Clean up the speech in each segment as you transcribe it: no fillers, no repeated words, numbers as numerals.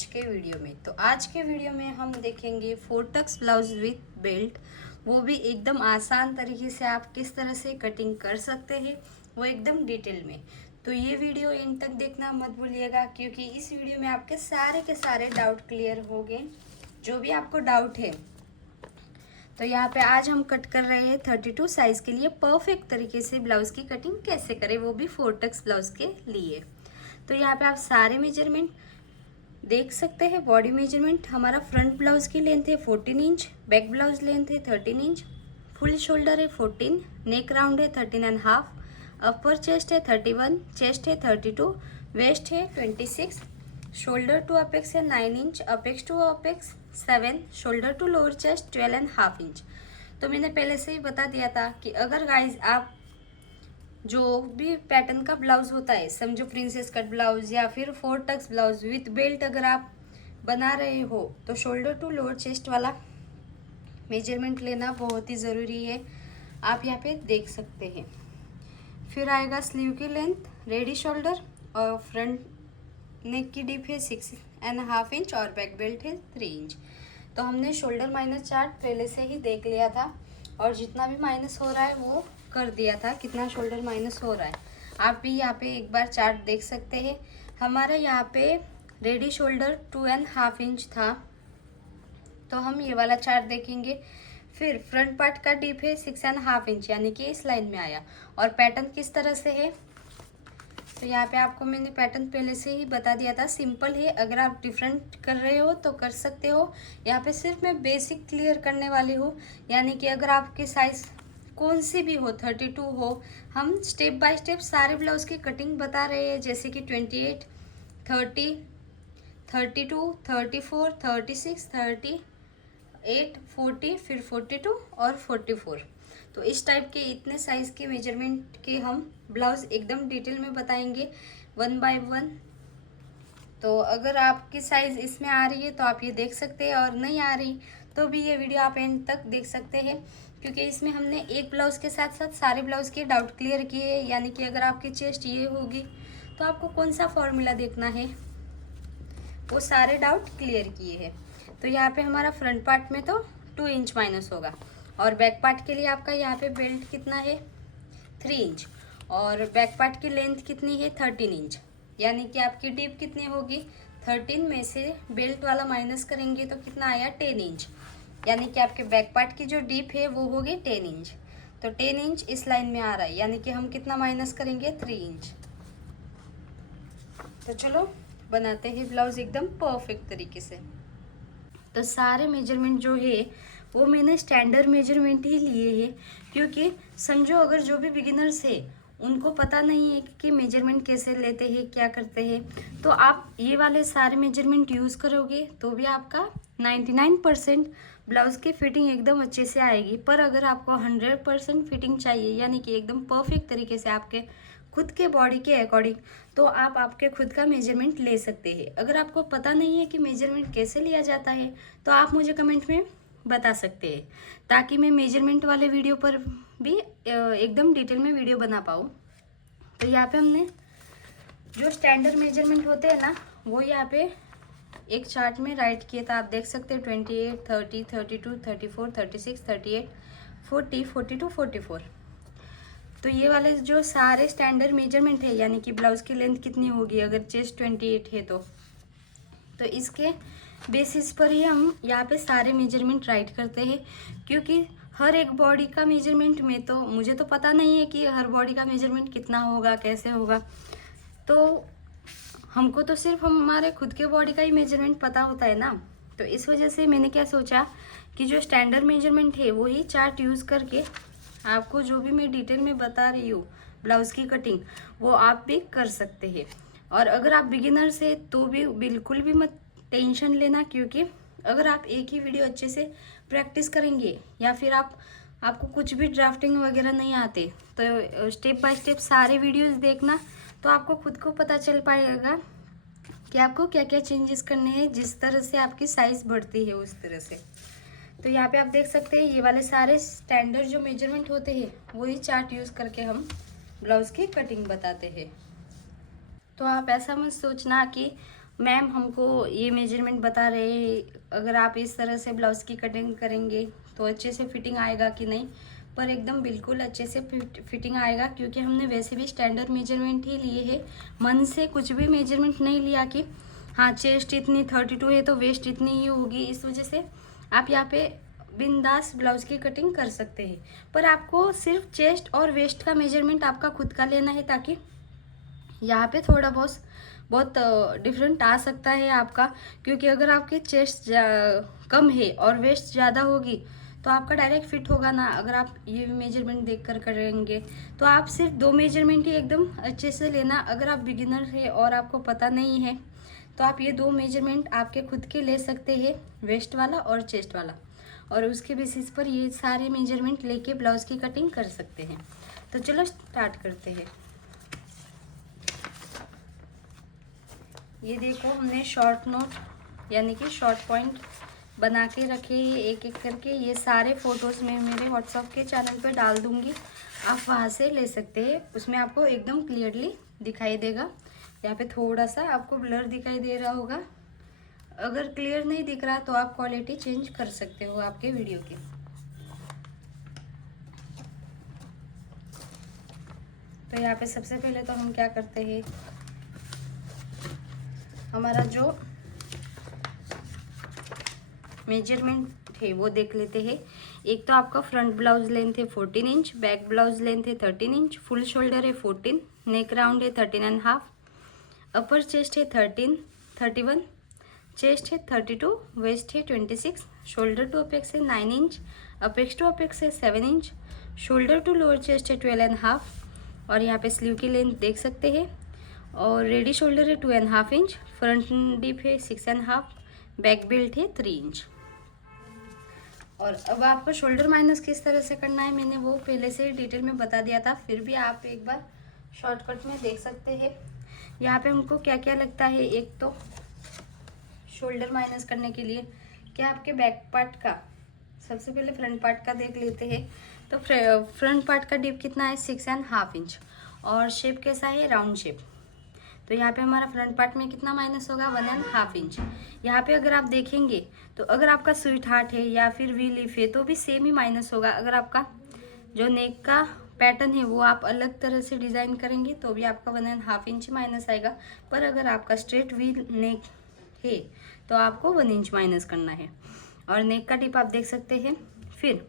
आज के वीडियो में। तो आज के वीडियो में हम देखेंगे फोर्टक्स ब्लाउज विथ बेल्ट, वो भी एकदम आसान तरीके से आप किस तरह से कटिंग कर सकते हैं, वो एकदम डिटेल में। तो ये वीडियो एंड तक देखना मत भूलिएगा, क्योंकि इस वीडियो में आपके सारे के सारे डाउट क्लियर हो गए, जो भी आपको डाउट है। तो यहाँ पे आज हम कट कर रहे हैं 32 साइज़ के लिए परफेक्ट तरीके से ब्लाउज़ की कटिंग कैसे करें, वो भी फोर्टक्स ब्लाउज़ के लिए। तो यहाँ पे आप सारे मेजरमेंट देख सकते हैं। बॉडी मेजरमेंट हमारा फ्रंट ब्लाउज़ की लेंथ है 14 इंच, बैक ब्लाउज लेंथ है 13 इंच, फुल शोल्डर है 14, नेक राउंड है 13.5, अपर चेस्ट है 31, चेस्ट है 32, वेस्ट है 26, शोल्डर टू अपेक्स है 9 inch, apex to apex 7, shoulder to lower chest 12.5 inch. तो मैंने पहले से ही बता दिया था कि अगर गाइज आप जो भी पैटर्न का ब्लाउज होता है, समझो प्रिंसेस कट ब्लाउज या फिर फोर्टक्स ब्लाउज विथ बेल्ट अगर आप बना रहे हो, तो शोल्डर टू लोअर चेस्ट वाला मेजरमेंट लेना बहुत ही ज़रूरी है। आप यहाँ पे देख सकते हैं। फिर आएगा स्लीव की लेंथ, रेडी शोल्डर, और फ्रंट नेक की डीप है 6.5 इंच और बैक बेल्ट है 3 इंच। तो हमने शोल्डर माइनस चार्ट पहले से ही देख लिया था, और जितना भी माइनस हो रहा है वो कर दिया था, कितना शोल्डर माइनस हो रहा है। आप भी यहाँ पे एक बार चार्ट देख सकते हैं। हमारे यहाँ पे रेडी शोल्डर 2.5 इंच था, तो हम ये वाला चार्ट देखेंगे। फिर फ्रंट पार्ट का डीप है 6.5 इंच, यानी कि इस लाइन में आया। और पैटर्न किस तरह से है, तो यहाँ पे आपको मैंने पैटर्न पहले से ही बता दिया था, सिंपल है। अगर आप डिफरेंट कर रहे हो तो कर सकते हो। यहाँ पे सिर्फ मैं बेसिक क्लियर करने वाली हूँ, यानी कि अगर आपकी साइज़ कौन सी भी हो, 32 हो, हम स्टेप बाय स्टेप सारे ब्लाउज की कटिंग बता रहे हैं, जैसे कि 28, 30, 32, 34, 36, 38, 40, फिर 42 और 44। तो इस टाइप के इतने साइज़ के मेजरमेंट के हम ब्लाउज एकदम डिटेल में बताएंगे 1 बाय 1। तो अगर आपकी साइज़ इसमें आ रही है तो आप ये देख सकते हैं, और नहीं आ रही तो भी ये वीडियो आप एंड तक देख सकते हैं, क्योंकि इसमें हमने एक ब्लाउज़ के साथ साथ सारे ब्लाउज़ के डाउट क्लियर किए हैं। यानी कि अगर आपकी चेस्ट ये होगी तो आपको कौन सा फॉर्मूला देखना है, वो सारे डाउट क्लियर किए हैं। तो यहाँ पे हमारा फ्रंट पार्ट में तो 2 इंच माइनस होगा, और बैक पार्ट के लिए आपका यहाँ पे बेल्ट कितना है 3 इंच, और बैक पार्ट की लेंथ कितनी है 13 इंच, यानी कि आपकी डीप कितनी होगी 13 में से बेल्ट वाला माइनस करेंगे तो कितना आया 10 इंच, यानी कि आपके बैक पार्ट की जो डीप है वो होगी 10 इंच। तो 10 इंच इस लाइन में आ रहा है, यानी कि हम कितना माइनस करेंगे 3 इंच। तो चलो बनाते हैं ब्लाउज एकदम परफेक्ट तरीके से। तो सारे मेजरमेंट जो है वो मैंने स्टैंडर्ड मेजरमेंट ही लिए हैं, क्योंकि समझो अगर जो भी बिगिनर्स है उनको पता नहीं है कि मेजरमेंट कैसे लेते हैं, क्या करते हैं, तो आप ये वाले सारे मेजरमेंट यूज़ करोगे तो भी आपका 99% ब्लाउज़ की फिटिंग एकदम अच्छे से आएगी। पर अगर आपको 100% फिटिंग चाहिए, यानी कि एकदम परफेक्ट तरीके से आपके खुद के बॉडी के अकॉर्डिंग, तो आप आपके खुद का मेजरमेंट ले सकते हैं। अगर आपको पता नहीं है कि मेजरमेंट कैसे लिया जाता है, तो आप मुझे कमेंट में बता सकते हैं, ताकि मैं मेजरमेंट वाले वीडियो पर भी एकदम डिटेल में वीडियो बना पाऊँ। तो यहाँ पे हमने जो स्टैंडर्ड मेजरमेंट होते हैं ना, वो यहाँ पे एक चार्ट में राइट किए था। आप देख सकते हैं 28, 30, 32, 34, 36, 38, 40, 42, 44। तो ये वाले जो सारे स्टैंडर्ड मेजरमेंट है, यानी कि ब्लाउज की लेंथ कितनी होगी अगर चेस्ट 28 है तो इसके बेसिस पर ही हम यहाँ पे सारे मेजरमेंट राइट करते हैं। क्योंकि हर एक बॉडी का मेजरमेंट में तो मुझे तो पता नहीं है कि हर बॉडी का मेजरमेंट कितना होगा, कैसे होगा। तो हमको तो सिर्फ हमारे खुद के बॉडी का ही मेजरमेंट पता होता है ना। तो इस वजह से मैंने क्या सोचा कि जो स्टैंडर्ड मेजरमेंट है वही चार्ट यूज़ करके आपको जो भी मैं डिटेल में बता रही हूँ ब्लाउज़ की कटिंग, वो आप भी कर सकते हैं। और अगर आप बिगिनर्स है तो भी बिल्कुल भी मत टेंशन लेना, क्योंकि अगर आप एक ही वीडियो अच्छे से प्रैक्टिस करेंगे, या फिर आपको कुछ भी ड्राफ्टिंग वगैरह नहीं आते, तो स्टेप बाय स्टेप सारे वीडियोस देखना, तो आपको खुद को पता चल पाएगा कि आपको क्या क्या चेंजेस करने हैं, जिस तरह से आपकी साइज़ बढ़ती है उस तरह से। तो यहाँ पे आप देख सकते हैं ये वाले सारे स्टैंडर्ड जो मेजरमेंट होते हैं वही चार्ट यूज़ करके हम ब्लाउज़ की कटिंग बताते हैं। तो आप ऐसा मत सोचना कि मैम हमको ये मेजरमेंट बता रहे हैं, अगर आप इस तरह से ब्लाउज़ की कटिंग करेंगे तो अच्छे से फिटिंग आएगा कि नहीं। पर एकदम बिल्कुल अच्छे से फिटिंग आएगा, क्योंकि हमने वैसे भी स्टैंडर्ड मेजरमेंट ही लिए है, मन से कुछ भी मेजरमेंट नहीं लिया कि हाँ चेस्ट इतनी 32 है तो वेस्ट इतनी ही होगी। इस वजह से आप यहाँ पे बिंदास ब्लाउज़ की कटिंग कर सकते हैं। पर आपको सिर्फ चेस्ट और वेस्ट का मेजरमेंट आपका खुद का लेना है, ताकि यहाँ पे थोड़ा बहुत डिफरेंट आ सकता है आपका। क्योंकि अगर आपके चेस्ट कम है और वेस्ट ज़्यादा होगी तो आपका डायरेक्ट फिट होगा ना। अगर आप ये मेजरमेंट देख कर करेंगे तो आप सिर्फ 2 मेजरमेंट ही एकदम अच्छे से लेना। अगर आप बिगिनर है और आपको पता नहीं है तो आप ये 2 मेजरमेंट आपके खुद के ले सकते हैं, वेस्ट वाला और चेस्ट वाला, और उसके बेसिस पर ये सारे मेजरमेंट लेके ब्लाउज़ की कटिंग कर सकते हैं। तो चलो स्टार्ट करते हैं। ये देखो हमने शॉर्ट नोट यानी कि शॉर्ट पॉइंट बना के रखे हैं एक एक करके। ये सारे फ़ोटोज़ मैं मेरे व्हाट्सएप के चैनल पे डाल दूँगी, आप वहाँ से ले सकते हैं। उसमें आपको एकदम क्लियरली दिखाई देगा। यहाँ पे थोड़ा सा आपको ब्लर दिखाई दे रहा होगा, अगर क्लियर नहीं दिख रहा तो आप क्वालिटी चेंज कर सकते हो आपके वीडियो की। तो यहाँ पे सबसे पहले तो हम क्या करते हैं, हमारा जो मेजरमेंट है वो देख लेते हैं। एक तो आपका फ्रंट ब्लाउज लेंथ है 14 इंच, बैक ब्लाउज लेंथ है 13 इंच, फुल शोल्डर है 14, नेक राउंड है 13.5, अपर चेस्ट है 31, चेस्ट है 32, वेस्ट है 26, शोल्डर टू अपेक्स है 9 इंच, अपेक्स टू अपेक्स है 7 inch, shoulder to lower chest है 12.5, और यहाँ पे स्लीव की लेंथ देख सकते हैं। और रेडी शोल्डर है 2.5 इंच, फ्रंट डीप है 6.5, बैक बेल्ट है 3 इंच। और अब आपको शोल्डर माइनस किस तरह से करना है मैंने वो पहले से डिटेल में बता दिया था, फिर भी आप एक बार शॉर्टकट में देख सकते हैं। यहाँ पे हमको क्या क्या लगता है, एक तो शोल्डर माइनस करने के लिए क्या आपके बैक पार्ट का, सबसे पहले फ्रंट पार्ट का देख लेते हैं। तो फ्रंट पार्ट का डीप कितना है 6.5 इंच, और शेप कैसा है राउंड शेप। तो यहाँ पे हमारा फ्रंट पार्ट में कितना माइनस होगा 1.5 इंच। यहाँ पे अगर आप देखेंगे तो अगर आपका स्वीट हार्ट है या फिर वी लीफ है तो भी सेम ही माइनस होगा। अगर आपका जो नेक का पैटर्न है वो आप अलग तरह से डिज़ाइन करेंगे तो भी आपका 1.5 इंच माइनस आएगा। पर अगर आपका स्ट्रेट वी नेक है तो आपको 1 इंच माइनस करना है। और नेक का टिप आप देख सकते हैं। फिर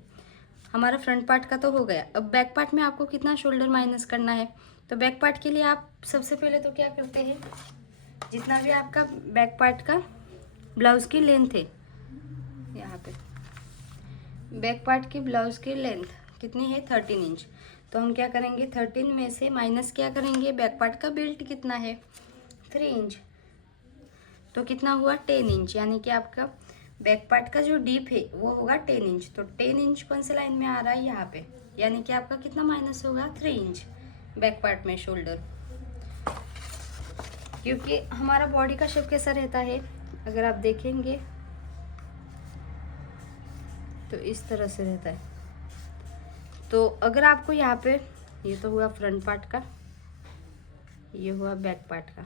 हमारा फ्रंट पार्ट का तो हो गया, अब बैक पार्ट में आपको कितना शोल्डर माइनस करना है। तो बैक पार्ट के लिए आप सबसे पहले तो क्या करते हैं, जितना भी आपका बैक पार्ट का ब्लाउज की लेंथ है, यहाँ पे बैक पार्ट की ब्लाउज की लेंथ कितनी है 13 इंच। तो हम क्या करेंगे 13 में से माइनस क्या करेंगे, बैक पार्ट का बेल्ट कितना है 3 इंच, तो कितना हुआ 10 इंच। यानी कि आपका बैक पार्ट का जो डीप है वो होगा 10 इंच। तो 10 इंच कौन से लाइन में आ रहा है यहाँ पे, यानी कि आपका कितना माइनस होगा 3 इंच बैक पार्ट में शोल्डर। क्योंकि हमारा बॉडी का शेप कैसा रहता है, अगर आप देखेंगे तो इस तरह से रहता है। तो अगर आपको यहाँ पे, ये तो हुआ फ्रंट पार्ट का, ये हुआ बैक पार्ट का।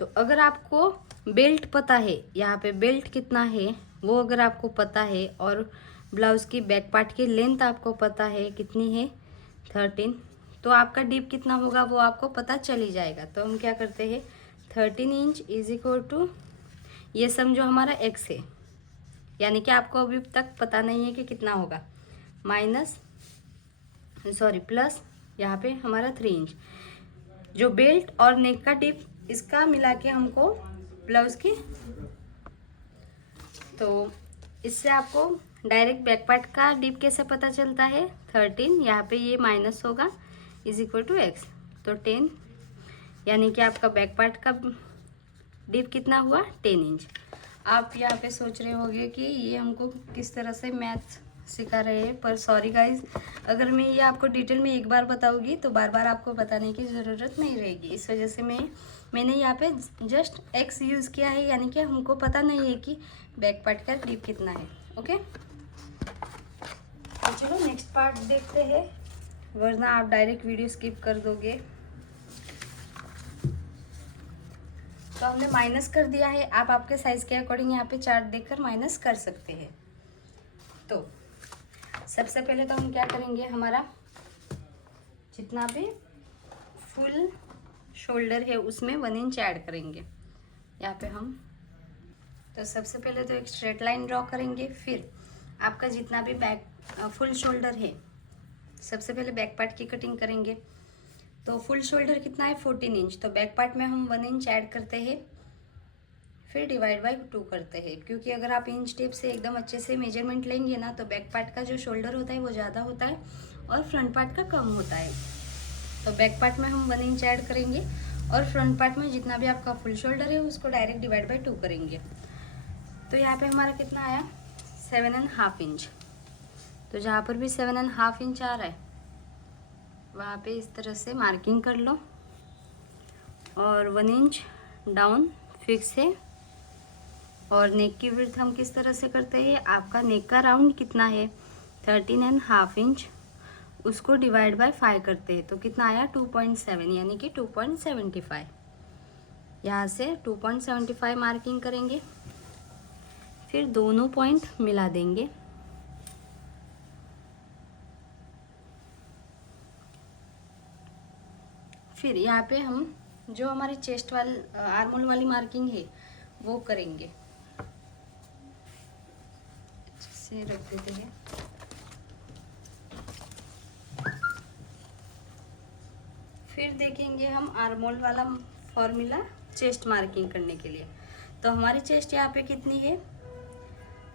तो अगर आपको बेल्ट पता है, यहाँ पे बेल्ट कितना है वो अगर आपको पता है, और ब्लाउज की बैक पार्ट की लेंथ आपको पता है कितनी है 13, तो आपका डीप कितना होगा वो आपको पता चल ही जाएगा। तो हम क्या करते हैं 13 इंच इज इक्वल टू, ये समझो हमारा एक्स है, यानी कि आपको अभी तक पता नहीं है कि कितना होगा, प्लस यहाँ पे हमारा 3 इंच। जो बेल्ट और नेक का डीप इसका मिला के हमको ब्लाउज की, तो इससे आपको डायरेक्ट बैक पार्ट का डीप कैसे पता चलता है 13, यहाँ पे ये माइनस होगा इज इक्वल टू एक्स। तो 10, यानी कि आपका बैक पार्ट का डीप कितना हुआ 10 इंच। आप यहाँ पे सोच रहे होंगे कि ये हमको किस तरह से मैथ्स सिखा रहे हैं, पर सॉरी गाइज, अगर मैं ये आपको डिटेल में एक बार बताऊंगी तो बार बार आपको बताने की ज़रूरत नहीं रहेगी। इस वजह से मैंने यहाँ पे जस्ट एक्स यूज़ किया है, यानी कि हमको पता नहीं है कि बैक पार्ट का डीप कितना है। ओके, तो चलो नेक्स्ट पार्ट देखते हैं, वरना आप डायरेक्ट वीडियो स्किप कर दोगे। तो हमने माइनस कर दिया है। आप आपके साइज़ के अकॉर्डिंग यहाँ पे चार्ट देखकर माइनस कर सकते हैं। तो सबसे पहले तो हम क्या करेंगे, हमारा जितना भी फुल शोल्डर है उसमें 1 इंच ऐड करेंगे यहाँ पे हम। तो सबसे पहले तो एक स्ट्रेट लाइन ड्रॉ करेंगे। फिर आपका जितना भी बैक फुल शोल्डर है, सबसे पहले बैक पार्ट की कटिंग करेंगे। तो फुल शोल्डर कितना है 14 इंच, तो बैक पार्ट में हम 1 इंच ऐड करते हैं, फिर डिवाइड बाई 2 करते हैं। क्योंकि अगर आप इंच टेप से एकदम अच्छे से मेजरमेंट लेंगे ना, तो बैक पार्ट का जो शोल्डर होता है वो ज़्यादा होता है और फ्रंट पार्ट का कम होता है। तो बैक पार्ट में हम 1 इंच ऐड करेंगे और फ्रंट पार्ट में जितना भी आपका फुल शोल्डर है उसको डायरेक्ट डिवाइड बाई 2 करेंगे। तो यहाँ पे हमारा कितना आया 7.5 इंच। तो जहाँ पर भी 7.5 इंच आ रहा है वहाँ पे इस तरह से मार्किंग कर लो और 1 इंच डाउन फिक्स है। और नेक की विड्थ हम किस तरह से करते हैं, आपका नेक का राउंड कितना है 13.5 इंच, उसको डिवाइड बाय 5 करते हैं। तो कितना आया 2.7 यानी कि 2.75। यहाँ से 2.75 मार्किंग करेंगे, फिर दोनों पॉइंट मिला देंगे। फिर यहाँ पे हम जो हमारी चेस्ट वाली आर्मोल वाली मार्किंग है वो करेंगे। से रख देते हैं। फिर देखेंगे हम आर्मोल वाला फॉर्मूला चेस्ट मार्किंग करने के लिए। तो हमारी चेस्ट यहाँ पे कितनी है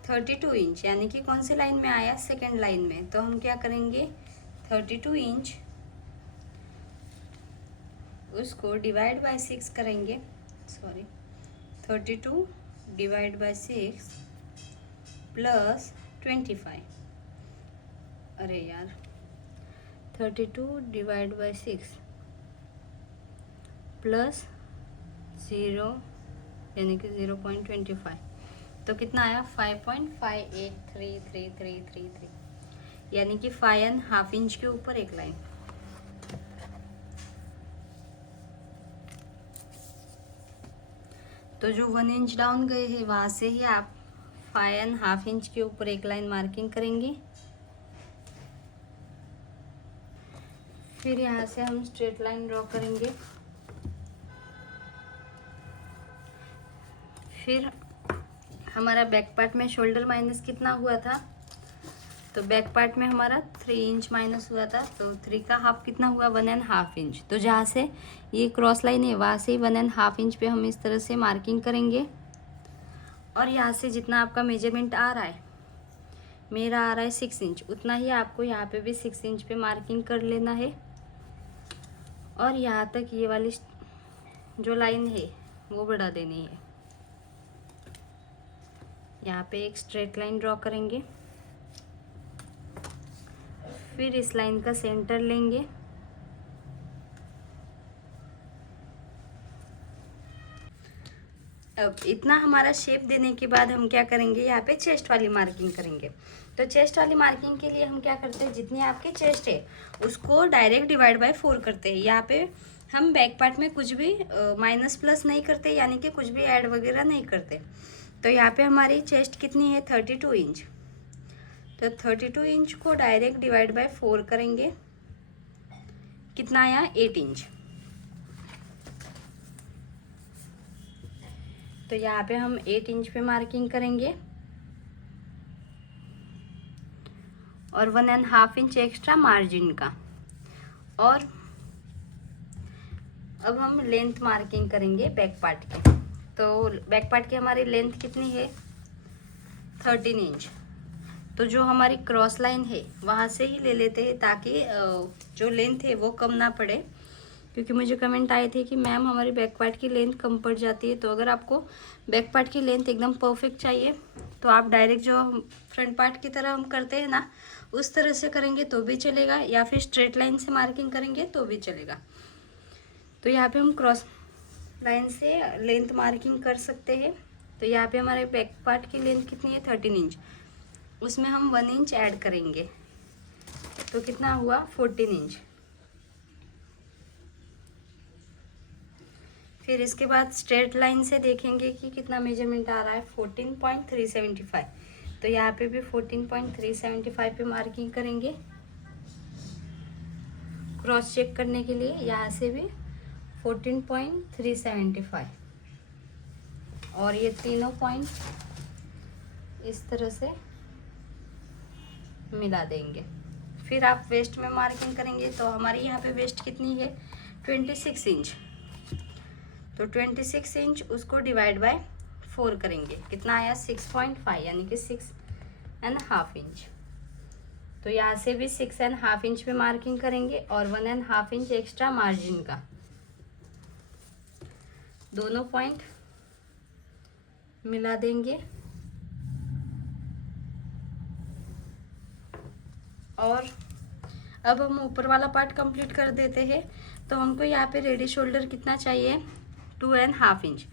32 इंच, यानी कि कौन सी लाइन में आया सेकंड लाइन में। तो हम क्या करेंगे 32 इंच उसको डिवाइड बाय 6 करेंगे, 32 डिवाइड बाय 6 प्लस 25, अरे यार 32 डिवाइड बाय 6 प्लस 0 यानी कि 0.25, तो कितना आया 5.583333, यानी कि 5.5 इंच के ऊपर एक लाइन। तो जो 1 इंच डाउन गए हैं वहाँ से ही आप 5.5 इंच के ऊपर एक लाइन मार्किंग करेंगे। फिर यहाँ से हम स्ट्रेट लाइन ड्रॉ करेंगे। फिर हमारा बैक पार्ट में शोल्डर माइनस कितना हुआ था, तो बैक पार्ट में हमारा 3 इंच माइनस हुआ था, तो 3 का हाफ कितना हुआ 1.5 इंच। तो जहाँ से ये क्रॉस लाइन है वहाँ से 1.5 इंच पे हम इस तरह से मार्किंग करेंगे। और यहाँ से जितना आपका मेजरमेंट आ रहा है, मेरा आ रहा है 6 इंच, उतना ही आपको यहाँ पे भी 6 इंच पे मार्किंग कर लेना है। और यहाँ तक ये वाली जो लाइन है वो बढ़ा देनी है। यहाँ पे एक स्ट्रेट लाइन ड्रॉ करेंगे, फिर इस लाइन का सेंटर लेंगे, अब इतना हमारा शेप देने के बाद हम क्या करेंगे, यहाँ पे चेस्ट वाली मार्किंग करेंगे। तो चेस्ट वाली मार्किंग के लिए हम क्या करते हैं, जितनी आपकी चेस्ट है उसको डायरेक्ट डिवाइड बाय 4 करते हैं। यहाँ पे हम बैक पार्ट में कुछ भी माइनस प्लस नहीं करते, यानी कि कुछ भी ऐड वगैरह नहीं करते। तो यहाँ पे हमारी चेस्ट कितनी है 32 इंच, तो 32 इंच को डायरेक्ट डिवाइड बाय 4 करेंगे, कितना आया 8 इंच। तो यहाँ पे हम 8 इंच पे मार्किंग करेंगे और 1.5 इंच एक्स्ट्रा मार्जिन का। और अब हम लेंथ मार्किंग करेंगे बैक पार्ट की। तो बैक पार्ट की हमारी लेंथ कितनी है 13 इंच। तो जो हमारी क्रॉस लाइन है वहाँ से ही ले लेते हैं, ताकि जो लेंथ है वो कम ना पड़े। क्योंकि मुझे कमेंट आए थे कि मैम हमारी बैक पार्ट की लेंथ कम पड़ जाती है। तो अगर आपको बैक पार्ट की लेंथ एकदम परफेक्ट चाहिए तो आप डायरेक्ट जो फ्रंट पार्ट की तरह हम करते हैं ना, उस तरह से करेंगे तो भी चलेगा, या फिर स्ट्रेट लाइन से मार्किंग करेंगे तो भी चलेगा। तो यहाँ पे हम क्रॉस लाइन से लेंथ मार्किंग कर सकते हैं। तो यहाँ पे हमारे बैक पार्ट की लेंथ कितनी है 13 इंच, उसमें हम 1 इंच ऐड करेंगे, तो कितना हुआ 14 इंच। फिर इसके बाद स्ट्रेट लाइन से देखेंगे कि कितना मेजरमेंट आ रहा है, 14.375। तो यहाँ पे भी 14.375 पे मार्किंग करेंगे। क्रॉस चेक करने के लिए यहाँ से भी 14.375 और ये तीनों पॉइंट इस तरह से मिला देंगे। फिर आप वेस्ट में मार्किंग करेंगे। तो हमारी यहाँ पे वेस्ट कितनी है, 26 इंच। तो 26 इंच उसको डिवाइड बाय 4 करेंगे, कितना आया 6.5, यानी कि 6.5 इंच। तो यहाँ से भी 6.5 इंच पे मार्किंग करेंगे और 1.5 इंच एक्स्ट्रा मार्जिन का। दोनों पॉइंट मिला देंगे और अब हम ऊपर वाला पार्ट कंप्लीट कर देते हैं। तो हमको यहाँ पे रेडी शोल्डर कितना चाहिए, 2.5 इंच।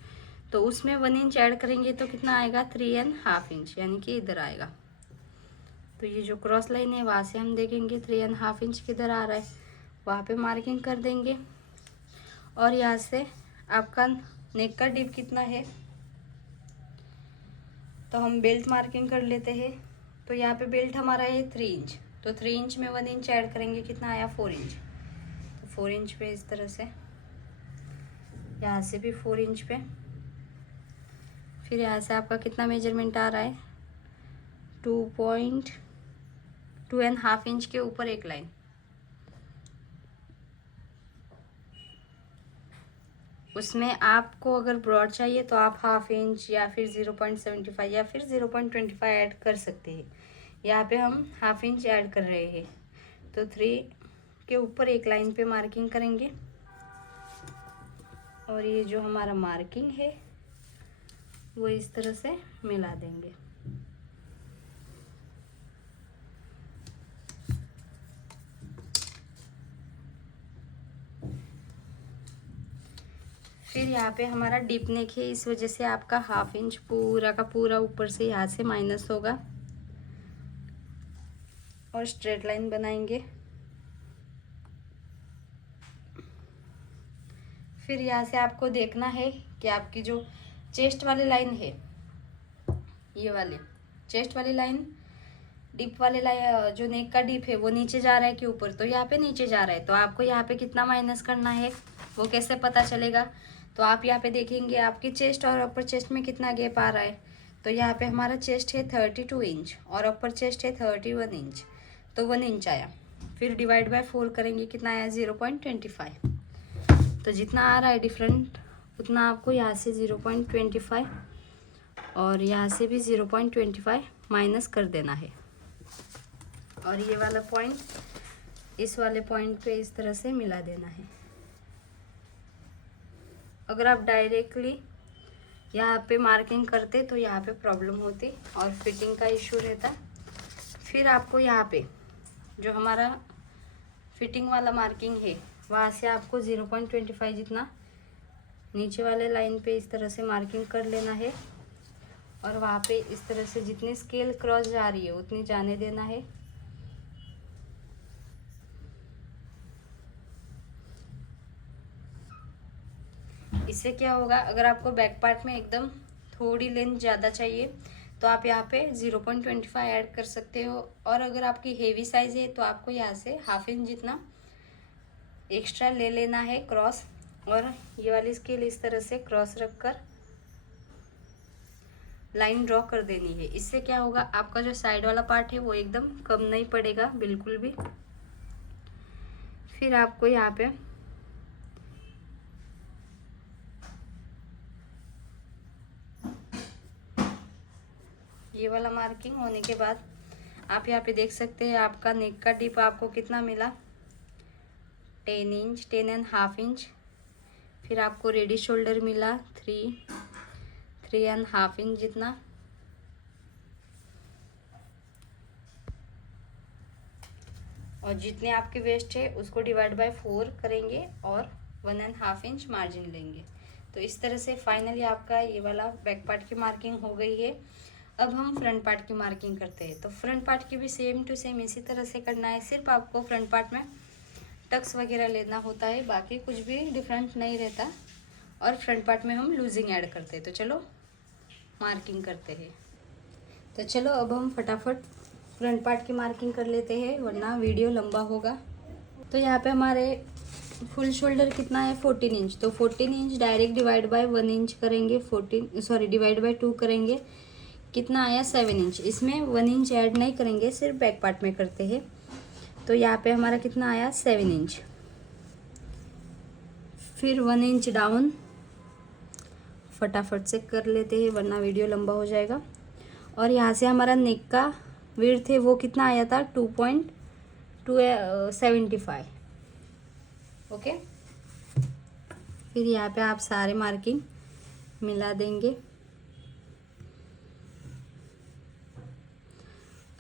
तो उसमें 1 इंच ऐड करेंगे तो कितना आएगा, 3.5 इंच, यानी कि इधर आएगा। तो ये जो क्रॉस लाइन है वहाँ से हम देखेंगे 3.5 इंच किधर आ रहा है, वहाँ पे मार्किंग कर देंगे। और यहाँ से आपका नेक का डिप कितना है, तो हम बेल्ट मार्किंग कर लेते हैं। तो यहाँ पे बेल्ट हमारा है 3 इंच। तो 3 इंच में 1 इंच ऐड करेंगे, कितना आया 4 इंच। तो 4 इंच पे इस तरह से, यहाँ से भी 4 इंच पे। फिर यहाँ से आपका कितना मेजरमेंट आ रहा है, 2.5 इंच के ऊपर एक लाइन। उसमें आपको अगर ब्रॉड चाहिए तो आप 1/2 इंच या फिर 0.75 या फिर 0.25 ऐड कर सकते हैं। यहाँ पे हम 1/2 इंच ऐड कर रहे हैं। तो 3 के ऊपर एक लाइन पे मार्किंग करेंगे और ये जो हमारा मार्किंग है वो इस तरह से मिला देंगे। फिर यहाँ पे हमारा डीप नेक है, इस वजह से आपका 1/2 इंच पूरा का पूरा ऊपर से यहाँ से माइनस होगा और स्ट्रेट लाइन बनाएंगे। फिर यहाँ से आपको देखना है कि आपकी जो चेस्ट वाली लाइन है, ये वाले चेस्ट वाली लाइन, डिप वाले लाइन, जो नेक का डिप है वो नीचे जा रहा है कि ऊपर। तो यहाँ पे नीचे जा रहा है, तो आपको यहाँ पे कितना माइनस करना है वो कैसे पता चलेगा। तो आप यहाँ पे देखेंगे आपकी चेस्ट और अपर चेस्ट में कितना गैप आ रहा है। तो यहाँ पे हमारा चेस्ट है 32 इंच और अपर चेस्ट है 31 इंच। तो 1 इंच आया। फिर डिवाइड बाय 4 करेंगे, कितना आया 0.25। तो जितना आ रहा है डिफरेंट उतना आपको यहाँ से 0.25 और यहाँ से भी 0.25 माइनस कर देना है। और ये वाला पॉइंट इस वाले पॉइंट पे इस तरह से मिला देना है। अगर आप डायरेक्टली यहाँ पे मार्किंग करते तो यहाँ पे प्रॉब्लम होती और फिटिंग का इशू रहता। फिर आपको यहाँ पे जो हमारा फिटिंग वाला मार्किंग है वहाँ से आपको 0.25 जितना नीचे वाले लाइन पे इस तरह से मार्किंग कर लेना है और वहाँ पे इस तरह से जितनी स्केल क्रॉस जा रही है उतनी जाने देना है। इससे क्या होगा, अगर आपको बैक पार्ट में एकदम थोड़ी लेंथ ज़्यादा चाहिए तो आप यहाँ पे 0.25 ऐड कर सकते हो। और अगर आपकी हेवी साइज़ है तो आपको यहाँ से 1/2 इंच जितना एक्स्ट्रा ले लेना है क्रॉस। और ये वाली स्केल इस तरह से क्रॉस रख कर लाइन ड्रॉ कर देनी है। इससे क्या होगा, आपका जो साइड वाला पार्ट है वो एकदम कम नहीं पड़ेगा बिल्कुल भी। फिर आपको यहाँ पे ये वाला मार्किंग होने के बाद आप यहाँ पे देख सकते हैं आपका नेक का डिप आपको कितना मिला, 10 इंच, 10.5 इंच। फिर आपको रेडी शोल्डर मिला 3.5 इंच जितना। और जितने आपके वेस्ट है उसको डिवाइड बाय 4 करेंगे और 1.5 इंच मार्जिन लेंगे। तो इस तरह से फाइनली आपका ये वाला बैक पार्ट की मार्किंग हो गई है। अब हम फ्रंट पार्ट की मार्किंग करते हैं। तो फ्रंट पार्ट की भी सेम टू सेम इसी तरह से करना है। सिर्फ आपको फ्रंट पार्ट में टक्स वगैरह लेना होता है, बाकी कुछ भी डिफरेंट नहीं रहता। और फ्रंट पार्ट में हम लूजिंग ऐड करते हैं। तो चलो मार्किंग करते हैं। तो चलो अब हम फटाफट फ्रंट पार्ट की मार्किंग कर लेते हैं, वरना वीडियो लंबा होगा। तो यहाँ पे हमारे फुल शोल्डर कितना है 14 इंच। तो 14 inch direct divide by 1 inch करेंगे, डिवाइड बाय 2 करेंगे, कितना आया 7 इंच। इसमें 1 इंच ऐड नहीं करेंगे, सिर्फ बैक पार्ट में करते हैं। तो यहाँ पे हमारा कितना आया 7 इंच। फिर 1 इंच डाउन, फटाफट से कर लेते हैं वरना वीडियो लंबा हो जाएगा। और यहाँ से हमारा नेक का विड्थ है वो कितना आया था 2.275। ओके, फिर यहाँ पे आप सारे मार्किंग मिला देंगे।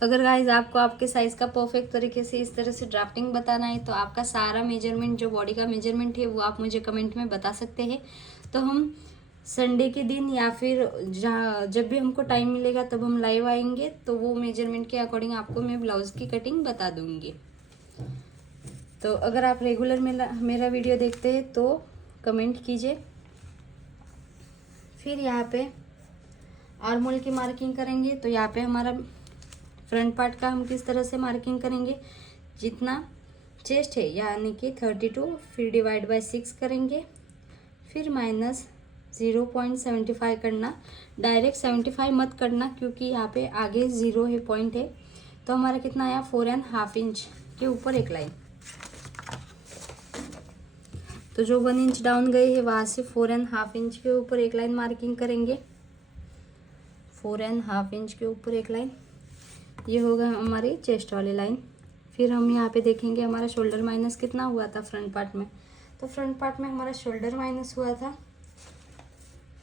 अगर गाइज आपको आपके साइज़ का परफेक्ट तरीके से इस तरह से ड्राफ्टिंग बताना है तो आपका सारा मेजरमेंट, जो बॉडी का मेजरमेंट है, वो आप मुझे कमेंट में बता सकते हैं। तो हम संडे के दिन या फिर जब भी हमको टाइम मिलेगा तब हम लाइव आएंगे, तो वो मेजरमेंट के अकॉर्डिंग आपको मैं ब्लाउज़ की कटिंग बता दूंगी। तो अगर आप रेगुलर मेरा वीडियो देखते हैं तो कमेंट कीजिए। फिर यहाँ पे आर्म होल की मार्किंग करेंगे। तो यहाँ पे हमारा फ्रंट पार्ट का हम किस तरह से मार्किंग करेंगे, जितना चेस्ट है यानी कि 32, फिर डिवाइड बाय 6 करेंगे, फिर माइनस 0.75 करना। डायरेक्ट 75 मत करना क्योंकि यहाँ पे आगे 0 है, पॉइंट है। तो हमारा कितना आया 4.5 इंच के ऊपर एक लाइन। तो जो 1 इंच डाउन गए है वहाँ से 4.5 इंच के ऊपर एक लाइन मार्किंग करेंगे। 4.5 इंच के ऊपर एक लाइन, ये होगा हमारी चेस्ट वाली लाइन। फिर हम यहाँ पे देखेंगे हमारा शोल्डर माइनस कितना हुआ था फ्रंट पार्ट में। तो फ्रंट पार्ट में हमारा शोल्डर माइनस हुआ था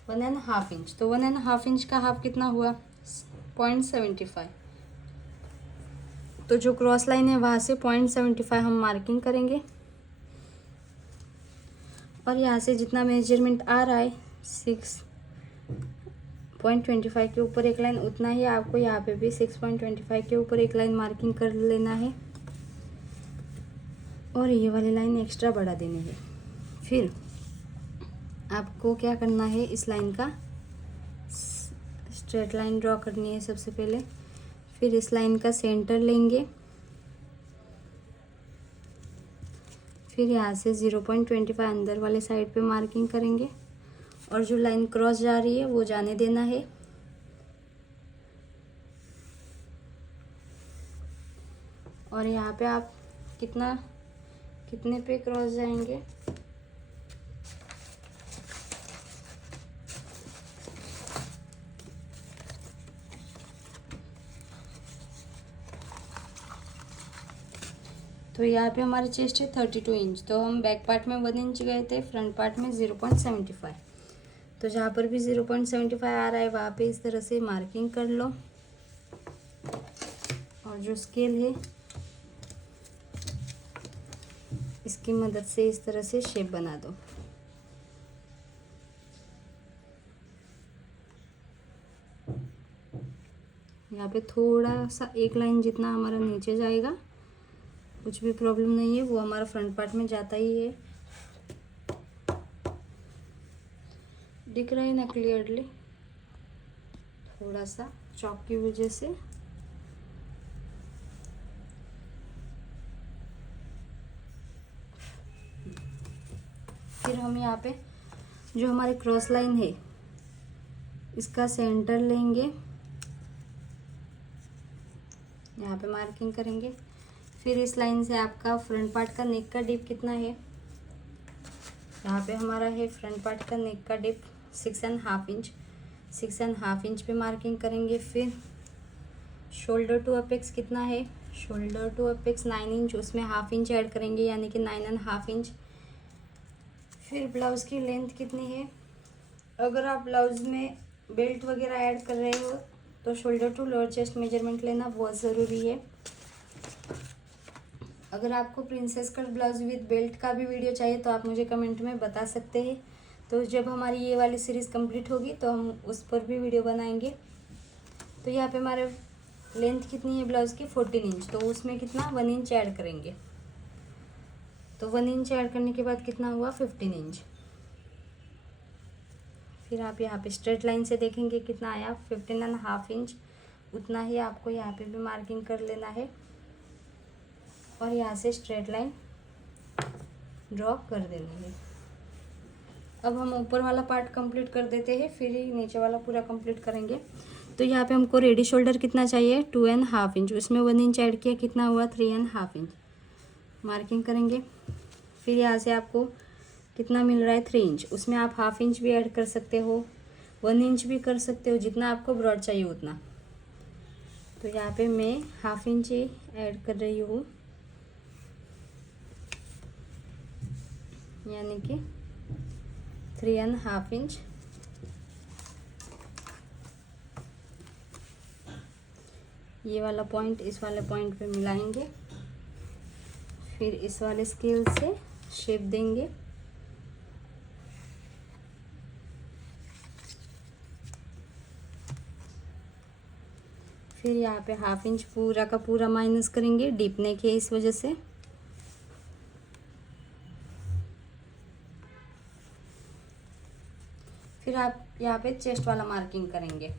1.5 इंच। तो 1.5 इंच का हाफ कितना हुआ 0.75। तो जो क्रॉस लाइन है वहाँ से 0.75 हम मार्किंग करेंगे। और यहाँ से जितना मेजरमेंट आ रहा है 6.25 के ऊपर एक लाइन, उतना ही आपको यहाँ पे भी 6.25 के ऊपर एक लाइन मार्किंग कर लेना है। और ये वाली लाइन एक्स्ट्रा बढ़ा देनी है। फिर आपको क्या करना है, इस लाइन का स्ट्रेट लाइन ड्रॉ करनी है सबसे पहले। फिर इस लाइन का सेंटर लेंगे, फिर यहाँ से 0.25 अंदर वाले साइड पे मार्किंग करेंगे। और जो लाइन क्रॉस जा रही है वो जाने देना है। और यहाँ पे आप कितने पे क्रॉस जाएंगे, तो यहाँ पे हमारे चेस्ट है 32 इंच। तो हम बैक पार्ट में 1 इंच गए थे, फ्रंट पार्ट में 0.75। तो जहाँ पर भी 0.75 आ रहा है वहाँ पे इस तरह से मार्किंग कर लो। और जो स्केल है इसकी मदद से इस तरह से शेप बना दो। यहाँ पे थोड़ा सा एक लाइन जितना हमारा नीचे जाएगा, कुछ भी प्रॉब्लम नहीं है, वो हमारा फ्रंट पार्ट में जाता ही है। दिख रहा है ना क्लियरली, थोड़ा सा चौक की वजह से। फिर हम यहाँ पे जो हमारी क्रॉस लाइन है इसका सेंटर लेंगे, यहाँ पे मार्किंग करेंगे। फिर इस लाइन से आपका फ्रंट पार्ट का नेक का डिप कितना है, यहाँ पे हमारा है फ्रंट पार्ट का नेक का डिप 6.5 इंच। 6.5 इंच पे मार्किंग करेंगे। फिर शोल्डर टू अपेक्स कितना है, शोल्डर टू अपेक्स 9 इंच, उसमें हाफ इंच ऐड करेंगे यानी कि 9.5 इंच। फिर ब्लाउज़ की लेंथ कितनी है, अगर आप ब्लाउज़ में बेल्ट वगैरह ऐड कर रहे हो तो shoulder to lower chest measurement लेना बहुत ज़रूरी है। अगर आपको princess cut blouse with belt का भी वीडियो चाहिए तो आप मुझे कमेंट में बता सकते हैं। तो जब हमारी ये वाली सीरीज़ कंप्लीट होगी तो हम उस पर भी वीडियो बनाएंगे। तो यहाँ पे हमारे लेंथ कितनी है ब्लाउज़ की 14 इंच, तो उसमें कितना 1 इंच ऐड करेंगे। तो 1 इंच ऐड करने के बाद कितना हुआ 15 इंच। फिर आप यहाँ पे स्ट्रेट लाइन से देखेंगे कितना आया 15.5 इंच, उतना ही आपको यहाँ पे भी मार्किंग कर लेना है और यहाँ से स्ट्रेट लाइन ड्रॉ कर देनी है। अब हम ऊपर वाला पार्ट कंप्लीट कर देते हैं, फिर ही नीचे वाला पूरा कंप्लीट करेंगे। तो यहाँ पे हमको रेडी शोल्डर कितना चाहिए 2.5 इंच, उसमें 1 इंच ऐड किया, कितना हुआ 3.5 इंच मार्किंग करेंगे। फिर यहाँ से आपको कितना मिल रहा है 3 इंच, उसमें आप 1/2 इंच भी ऐड कर सकते हो, 1 इंच भी कर सकते हो, जितना आपको ब्रॉड चाहिए उतना। तो यहाँ पे मैं 1/2 इंच ही ऐड कर रही हूँ, यानी कि 3.5 इंच। ये वाला पॉइंट इस वाले पॉइंट पे मिलाएंगे, फिर इस वाले स्केल से शेप देंगे। फिर यहाँ पे 1/2 इंच पूरा का पूरा माइनस करेंगे डीप नेक है इस वजह से। फिर आप यहाँ पे चेस्ट वाला मार्किंग करेंगे।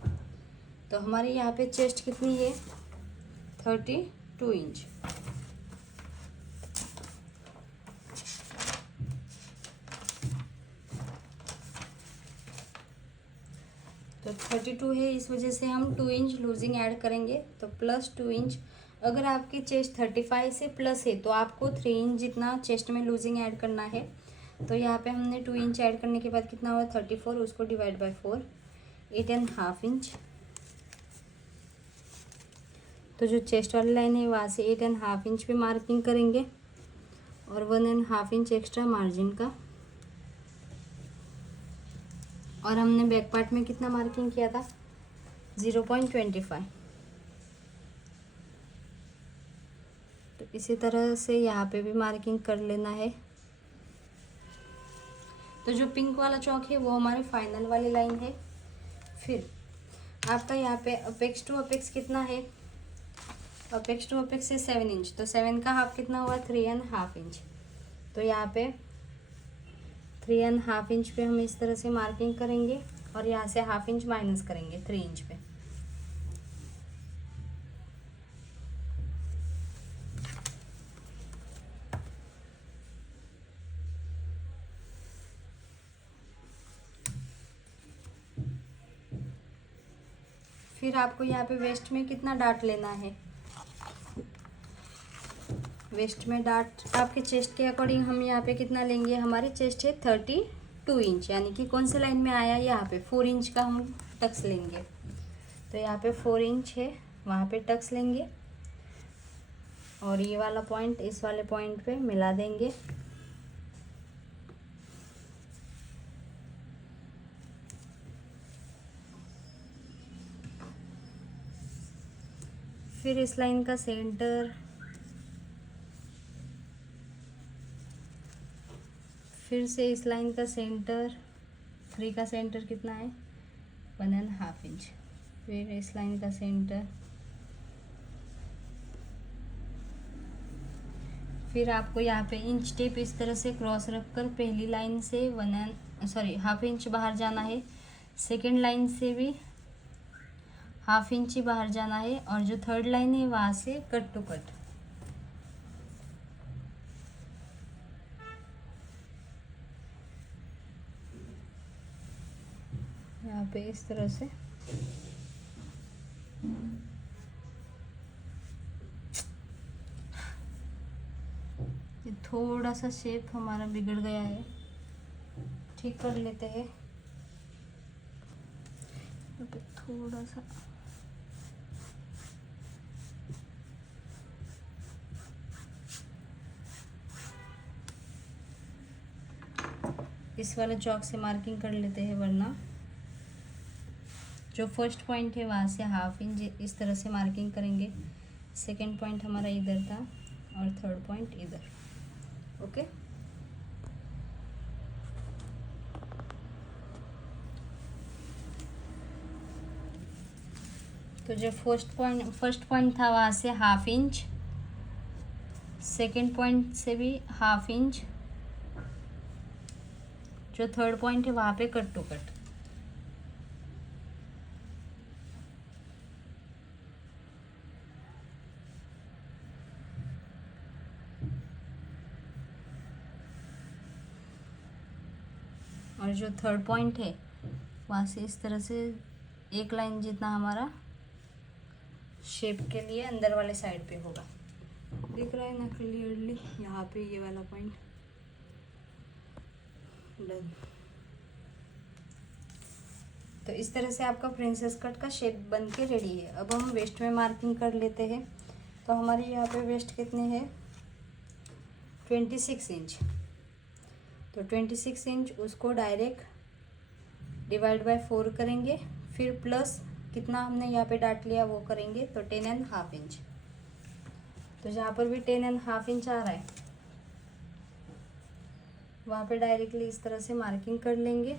तो हमारे यहाँ पे चेस्ट कितनी है 32 इंच। तो 32 है, इस वजह से हम 2 इंच लूजिंग ऐड करेंगे, तो प्लस 2 इंच। अगर आपकी चेस्ट 35 से प्लस है तो आपको 3 इंच जितना चेस्ट में लूजिंग ऐड करना है। तो यहाँ पे हमने 2 इंच ऐड करने के बाद कितना हुआ 34, उसको डिवाइड बाय 4, 8.5 इंच। तो जो चेस्ट वाली लाइन है वहाँ से 8.5 इंच पे मार्किंग करेंगे और 1.5 इंच एक्स्ट्रा मार्जिन का। और हमने बैक पार्ट में कितना मार्किंग किया था 0.25। तो इसी तरह से यहाँ पे भी मार्किंग कर लेना है। तो जो पिंक वाला चौक है वो हमारी फाइनल वाली लाइन है। फिर आपका यहाँ पे अपेक्स टू अपेक्स कितना है, अपेक्स टू अपेक्स है 7 इंच, तो 7 का हाफ कितना हुआ 3.5 इंच। तो यहाँ पे 3.5 इंच पे हम इस तरह से मार्किंग करेंगे और यहाँ से 1/2 इंच माइनस करेंगे 3 इंच पे। फिर आपको यहाँ पे वेस्ट में कितना डार्ट लेना है, वेस्ट में डार्ट आपके चेस्ट के अकॉर्डिंग हम यहाँ पे कितना लेंगे, हमारी चेस्ट है 32 इंच, यानी कि कौन से लाइन में आया यहाँ पे 4 इंच का हम टक्स लेंगे। तो यहाँ पे 4 इंच है, वहाँ पे टक्स लेंगे और ये वाला पॉइंट इस वाले पॉइंट पे मिला देंगे। फिर इस लाइन का सेंटर, फिर से इस लाइन का सेंटर, 3 का सेंटर कितना है 1.5 इंच। फिर इस लाइन का सेंटर, फिर आपको यहाँ पे इंच टेप इस तरह से क्रॉस रखकर पहली लाइन से 1.5 इंच बाहर जाना है, सेकंड लाइन से भी 1/2 इंच ही बाहर जाना है और जो थर्ड लाइन है वहाँ से कट टू कट। यहाँ पे इस तरह से ये थोड़ा सा शेप हमारा बिगड़ गया है, ठीक कर लेते हैं। यहाँ पे थोड़ा सा इस वाले चौक से मार्किंग कर लेते हैं, वरना जो फर्स्ट पॉइंट है वहाँ से 1/2 इंच इस तरह से मार्किंग करेंगे। सेकंड पॉइंट हमारा इधर था और थर्ड पॉइंट इधर। ओके, तो जो फर्स्ट पॉइंट था वहाँ से 1/2 इंच, सेकंड पॉइंट से भी 1/2 इंच, जो थर्ड पॉइंट है वहाँ पे कट टू कट। और जो थर्ड पॉइंट है वहाँ से इस तरह से एक लाइन जितना हमारा शेप के लिए अंदर वाले साइड पे होगा। दिख रहा है ना क्लियरली? यहाँ पे ये वाला पॉइंट डन। तो इस तरह से आपका प्रिंसेस कट का शेप बन के रेडी है। अब हम वेस्ट में मार्किंग कर लेते हैं। तो हमारी यहाँ पे वेस्ट कितनी है? 26 इंच। तो 26 इंच उसको डायरेक्ट डिवाइड बाय 4 करेंगे, फिर प्लस कितना हमने यहाँ पे डाट लिया वो करेंगे, तो 10.5 इंच। तो जहाँ पर भी 10.5 इंच आ रहा है वहाँ पे डायरेक्टली इस तरह से मार्किंग कर लेंगे।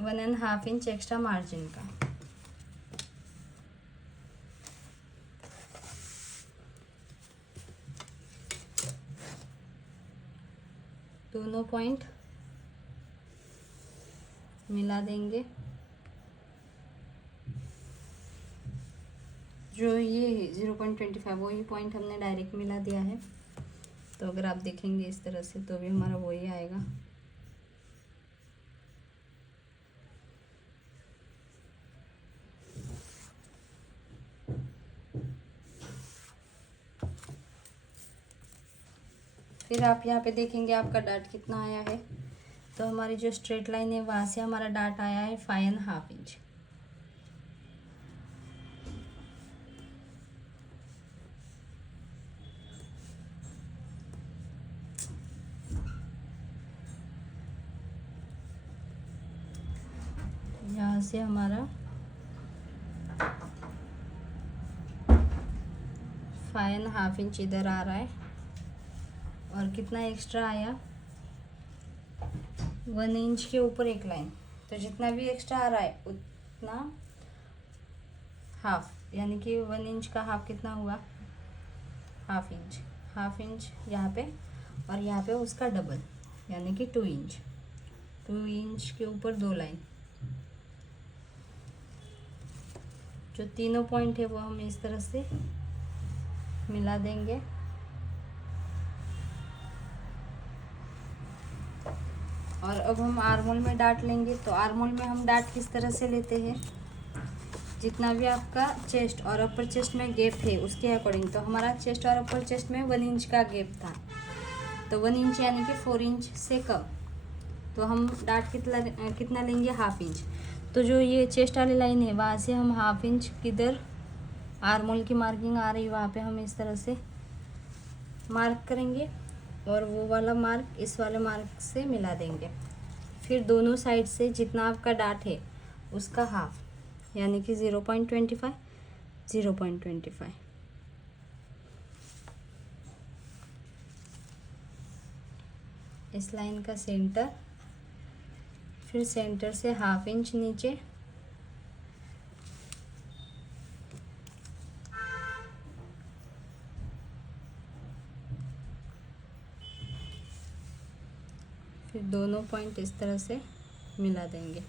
One and half inch extra margin का। दोनों पॉइंट मिला देंगे। जो ये 0.25 वही पॉइंट हमने डायरेक्ट मिला दिया है। तो अगर आप देखेंगे इस तरह से तो भी हमारा वही आएगा। फिर आप यहाँ पे देखेंगे आपका डाट कितना आया है। तो हमारी जो स्ट्रेट लाइन है वहाँ से हमारा डाट आया है 5.5 इंच। यहाँ से हमारा 5.5 इंच इधर आ रहा है और कितना एक्स्ट्रा आया? 1 इंच के ऊपर एक लाइन। तो जितना भी एक्स्ट्रा आ रहा है उतना हाफ, यानी कि 1 इंच का हाफ कितना हुआ? Half inch. हाफ इंच यहाँ पे और यहाँ पे उसका डबल यानी कि 2 इंच। 2 इंच के ऊपर 2 लाइन। जो तीनों पॉइंट है वो हम इस तरह से मिला देंगे। और अब हम आर्मोल में डाट लेंगे। तो आर्मोल में हम डाट किस तरह से लेते हैं? जितना भी आपका चेस्ट और अपर चेस्ट में गैप है उसके अकॉर्डिंग। तो हमारा चेस्ट और अपर चेस्ट में 1 इंच का गैप था, तो 1 इंच यानी कि 4 इंच से कम। तो हम डाट कितना लेंगे? Half inch. तो जो ये चेस्ट वाली लाइन है वहाँ से हम हाफ इंच किधर आर्मोल की मार्किंग आ रही वहाँ पे हम इस तरह से मार्क करेंगे और वो वाला मार्क इस वाले मार्क से मिला देंगे। फिर दोनों साइड से जितना आपका डाट है उसका हाफ यानी कि 0.25 0.25। इस लाइन का सेंटर, फिर सेंटर से हाफ इंच नीचे, फिर दोनों पॉइंट इस तरह से मिला देंगे।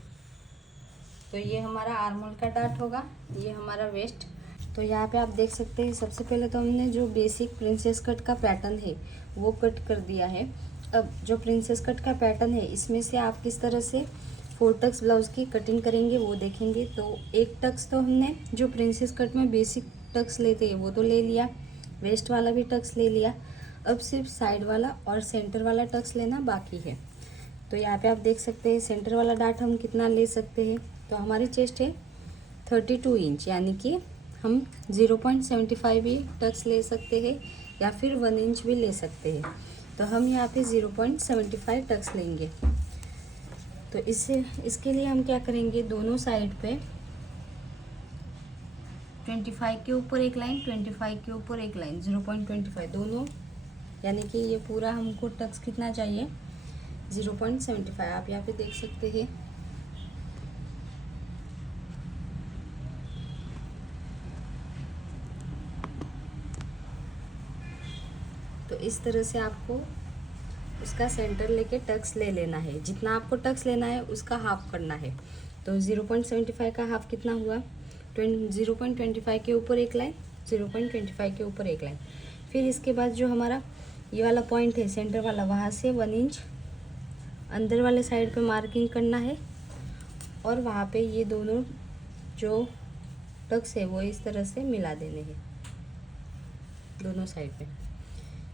तो ये हमारा आर्मोल का डाट होगा, ये हमारा वेस्ट। तो यहाँ पे आप देख सकते हैं सबसे पहले तो हमने जो बेसिक प्रिंसेस कट का पैटर्न है वो कट कर दिया है। अब जो प्रिंसेस कट का पैटर्न है इसमें से आप किस तरह से 4 टक्स ब्लाउज़ की कटिंग करेंगे वो देखेंगे। तो एक टक्स तो हमने जो प्रिंसेस कट में बेसिक टक्स लेते हैं वो तो ले लिया, वेस्ट वाला भी टक्स ले लिया। अब सिर्फ साइड वाला और सेंटर वाला टक्स लेना बाकी है। तो यहाँ पे आप देख सकते हैं सेंटर वाला डाट हम कितना ले सकते हैं। तो हमारी चेस्ट है 32 इंच यानी कि हम 0.75 भी टक्स ले सकते हैं या फिर 1 इंच भी ले सकते हैं। तो हम यहाँ पे 0.75 टक्स लेंगे। तो इसके लिए हम क्या करेंगे, दोनों साइड पे 25 के ऊपर एक लाइन, 25 के ऊपर एक लाइन, 0.25 दोनों, यानी कि ये पूरा हमको टक्स कितना चाहिए 0.75। आप यहाँ पे देख सकते हैं। तो इस तरह से आपको उसका सेंटर लेके टक्स ले लेना है। जितना आपको टक्स लेना है उसका हाफ करना है। तो 0.75 का हाफ कितना हुआ, 0.25 के ऊपर एक लाइन, 0.25 के ऊपर एक लाइन। फिर इसके बाद जो हमारा ये वाला पॉइंट है सेंटर वाला, वहाँ से 1 इंच अंदर वाले साइड पे मार्किंग करना है और वहाँ पे ये दोनों जो टक्स है वो इस तरह से मिला देने हैं दोनों साइड पे।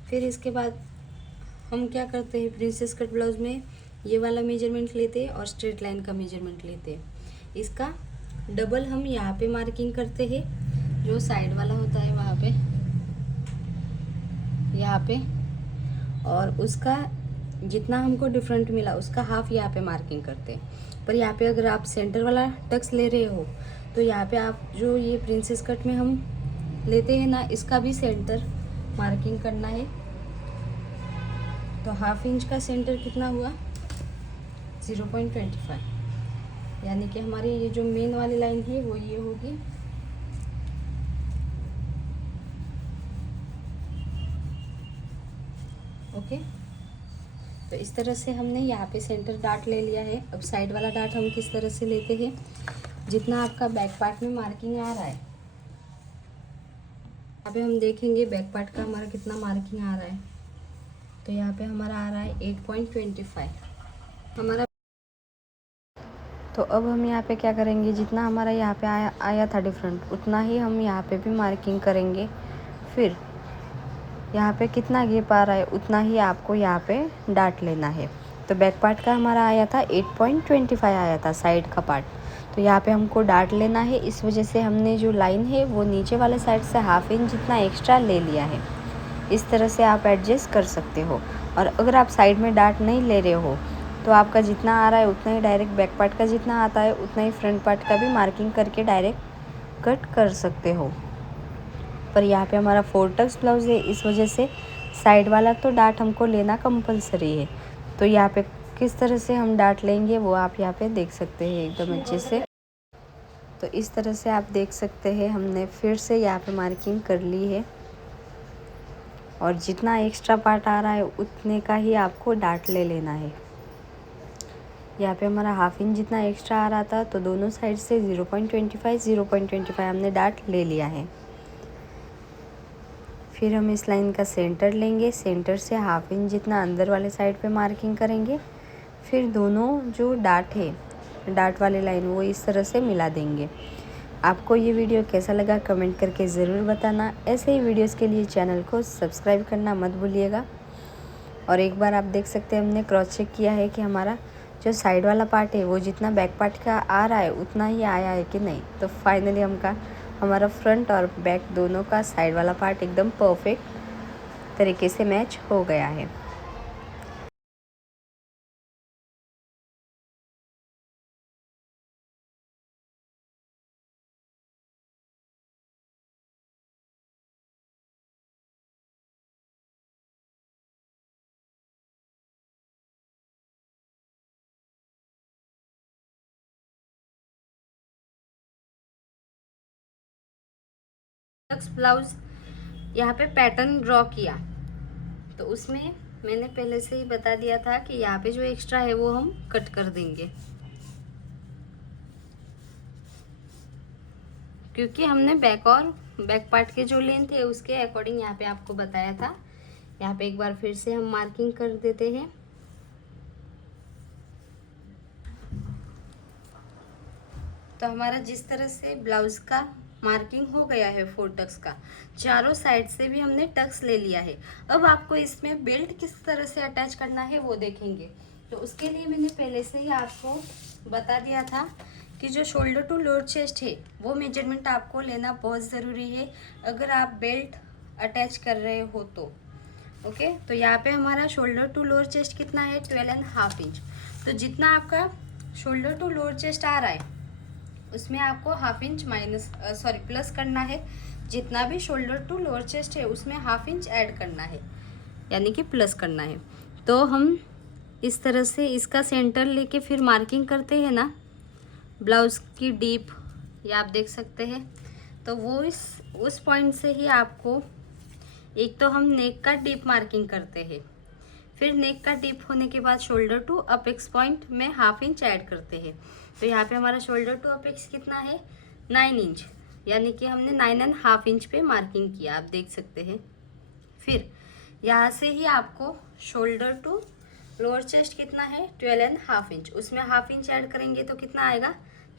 फिर इसके बाद हम क्या करते हैं, प्रिंसेस कट ब्लाउज में ये वाला मेजरमेंट लेते हैं और स्ट्रेट लाइन का मेजरमेंट लेते हैं। इसका डबल हम यहाँ पे मार्किंग करते हैं, जो साइड वाला होता है वहाँ पे, यहाँ पे, और उसका जितना हमको डिफरेंट मिला उसका हाफ यहाँ पे मार्किंग करते हैं। पर यहाँ पे अगर आप सेंटर वाला टक्स ले रहे हो तो यहाँ पे आप जो ये प्रिंसेस कट में हम लेते हैं ना, इसका भी सेंटर मार्किंग करना है। तो हाफ इंच का सेंटर कितना हुआ, 0.25, यानी कि हमारी ये जो मेन वाली लाइन है वो ये होगी। ओके, तो इस तरह से हमने यहाँ पे सेंटर डार्ट ले लिया है। अब साइड वाला डार्ट हम किस तरह से लेते हैं, जितना आपका बैक पार्ट में मार्किंग आ रहा है, यहाँ पे हम देखेंगे बैक पार्ट का हमारा कितना मार्किंग आ रहा है। तो यहाँ पे हमारा आ रहा है 8.25 हमारा। तो अब हम यहाँ पे क्या करेंगे, जितना हमारा यहाँ पे आया था डिफरेंट, उतना ही हम यहाँ पे भी मार्किंग करेंगे। फिर यहाँ पे कितना गैप आ रहा है उतना ही आपको यहाँ पे डार्ट लेना है। तो बैक पार्ट का हमारा आया था 8.25 आया था साइड का पार्ट, तो यहाँ पे हमको डार्ट लेना है। इस वजह से हमने जो लाइन है वो नीचे वाले साइड से हाफ इंच जितना एक्स्ट्रा ले लिया है। इस तरह से आप एडजस्ट कर सकते हो। और अगर आप साइड में डार्ट नहीं ले रहे हो तो आपका जितना आ रहा है उतना ही डायरेक्ट बैक पार्ट का जितना आता है उतना ही फ्रंट पार्ट का भी मार्किंग करके डायरेक्ट कट कर सकते हो। पर यहाँ पे हमारा 4 टक्स ब्लाउज है, इस वजह से साइड वाला तो डार्ट हमको लेना कंपलसरी है। तो यहाँ पे किस तरह से हम डार्ट लेंगे वो आप यहाँ पे देख सकते हैं एकदम अच्छे से। तो इस तरह से आप देख सकते हैं हमने फिर से यहाँ पे मार्किंग कर ली है और जितना एक्स्ट्रा पार्ट आ रहा है उतने का ही आपको डार्ट ले लेना है। यहाँ पे हमारा हाफ इंच जितना एक्स्ट्रा आ रहा था, तो दोनों साइड से 0.25 हमने डार्ट ले लिया है। फिर हम इस लाइन का सेंटर लेंगे, सेंटर से हाफ इंच जितना अंदर वाले साइड पे मार्किंग करेंगे। फिर दोनों जो डार्ट है, डार्ट वाली लाइन, वो इस तरह से मिला देंगे। आपको ये वीडियो कैसा लगा कमेंट करके ज़रूर बताना। ऐसे ही वीडियोस के लिए चैनल को सब्सक्राइब करना मत भूलिएगा। और एक बार आप देख सकते हैं हमने क्रॉस चेक किया है कि हमारा जो साइड वाला पार्ट है वो जितना बैक पार्ट का आ रहा है उतना ही आया है कि नहीं। तो फाइनली हमारा फ्रंट और बैक दोनों का साइड वाला पार्ट एकदम परफेक्ट तरीके से मैच हो गया है। ब्लाउज यहाँ पे पैटर्न ड्रॉ किया, तो उसमें मैंने पहले से ही बता दिया था कि यहाँ पे जो एक्स्ट्रा है वो हम कट कर देंगे, क्योंकि हमने बैक पार्ट के जो लेंथ है उसके अकॉर्डिंग यहाँ पे आपको बताया था। यहाँ पे एक बार फिर से हम मार्किंग कर देते हैं। तो हमारा जिस तरह से ब्लाउज का मार्किंग हो गया है 4 टक्स का, चारों साइड से भी हमने टक्स ले लिया है। अब आपको इसमें बेल्ट किस तरह से अटैच करना है वो देखेंगे। तो उसके लिए मैंने पहले से ही आपको बता दिया था कि जो शोल्डर टू लोअर चेस्ट है वो मेजरमेंट आपको लेना बहुत ज़रूरी है अगर आप बेल्ट अटैच कर रहे हो तो। ओके, तो यहाँ पे हमारा शोल्डर टू लोअर चेस्ट कितना है, 12.5 इंच। तो जितना आपका शोल्डर टू लोअर चेस्ट आ रहा है उसमें आपको हाफ इंच प्लस करना है। जितना भी शोल्डर टू लोअर चेस्ट है उसमें हाफ इंच ऐड करना है, यानी कि प्लस करना है। तो हम इस तरह से इसका सेंटर लेके फिर मार्किंग करते हैं ना ब्लाउज की डीप, ये आप देख सकते हैं। तो वो उस पॉइंट से ही आपको, एक तो हम नेक का डीप मार्किंग करते हैं, फिर नेक का डीप होने के बाद शोल्डर टू अपेक्स पॉइंट में हाफ इंच ऐड करते हैं। तो यहाँ पे हमारा शोल्डर टू अपेक्स कितना है, 9 इंच, यानी कि हमने 9.5 इंच पे मार्किंग किया, आप देख सकते हैं फिर यहाँ से ही आपको शोल्डर टू लोअर चेस्ट कितना है 12.5 इंच, उसमें 1/2 इंच ऐड करेंगे तो कितना आएगा